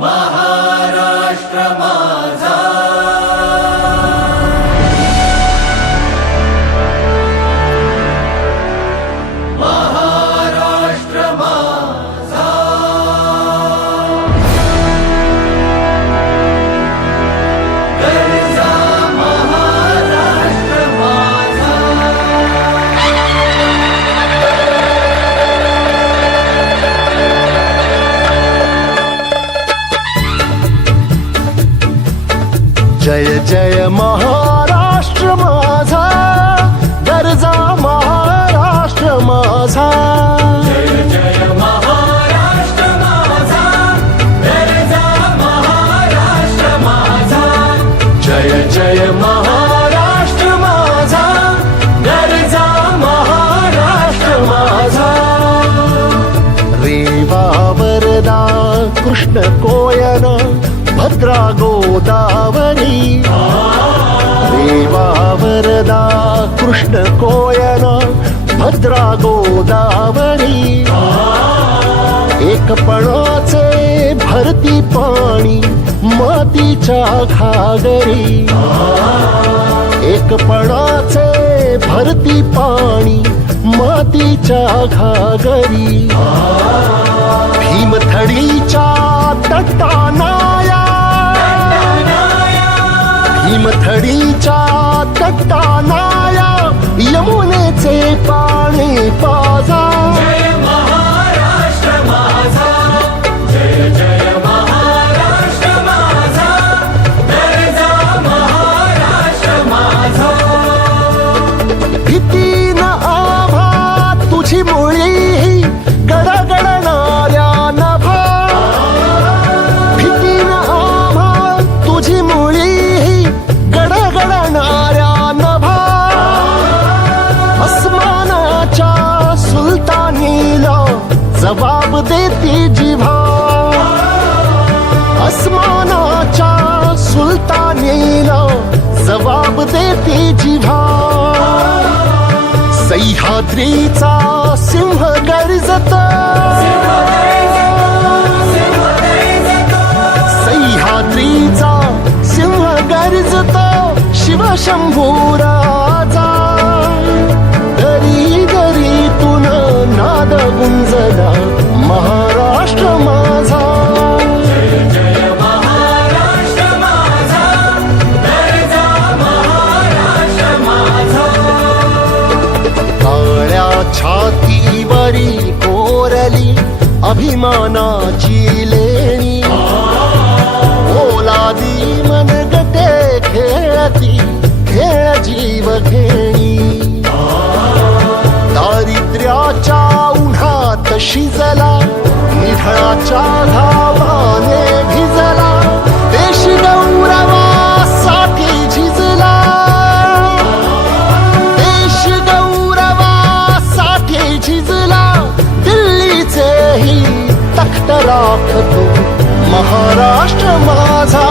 महाराष्ट्र माझा, महाराष्ट्र माझा, गरजा महाराष्ट्र माझा. जय जय महाराष्ट्र माझा, गरजा महाराष्ट्र माझा. जय जय महाराष्ट्र माझा, गरजा महाराष्ट्र माझा. जय जय महाराष्ट्र माझा, गरजा महाराष्ट्र माझा. रेवा वरदा कृष्ण कोयना भद्रा गोदावरी. रेवा वरदा कृष्ण कोयना भद्रा गोदावरी. एकपणाचे भरती पाणी मातीच्या घागरी. एकपणाचे भरती पाणी मातीच्या घागरी. भीमथडीच्या तटानाया, भीमथडीच्या तटानाया यमुनेचे पाणी पाजा. जय महाराष्ट्र माझा, जय जय महाराष्ट्र माझा, गरजा महाराष्ट्र माझा. भीतीन आभा तुझी मुळी गडगडणाऱ्या नभा. भीतीन आभा तुझी मुळी गडगडणाऱ्या नभा. अस्मानाच्या सुलतानीला जबाब देती जिव्हा. अस्मानाच्या सुलतानीला जबाब देती जिव्हा. सह्याद्रीचा सिंह गर्जत, सह्याद्रीचा सिंह गर्जत शिवशंभू राजा. दरी दरीतून नाद गुंजला महाराष्ट्र माझा. जय जय महाराष्ट्र माझा, गरजा महाराष्ट्र माझा. काळ्या छातीवरी कोरली अभिमानाची लेणी. ओलादी मनगटे खेळती खेळ जीव घेणी. दारिद्र्याच्या उन्हात शिजला निढळाच्या घावाने भिजला. देश गौरवासाठी झिजला, देश गौरवासाठी झिजला. दिल्लीचेही तख्त राखतो महाराष्ट्र माझा.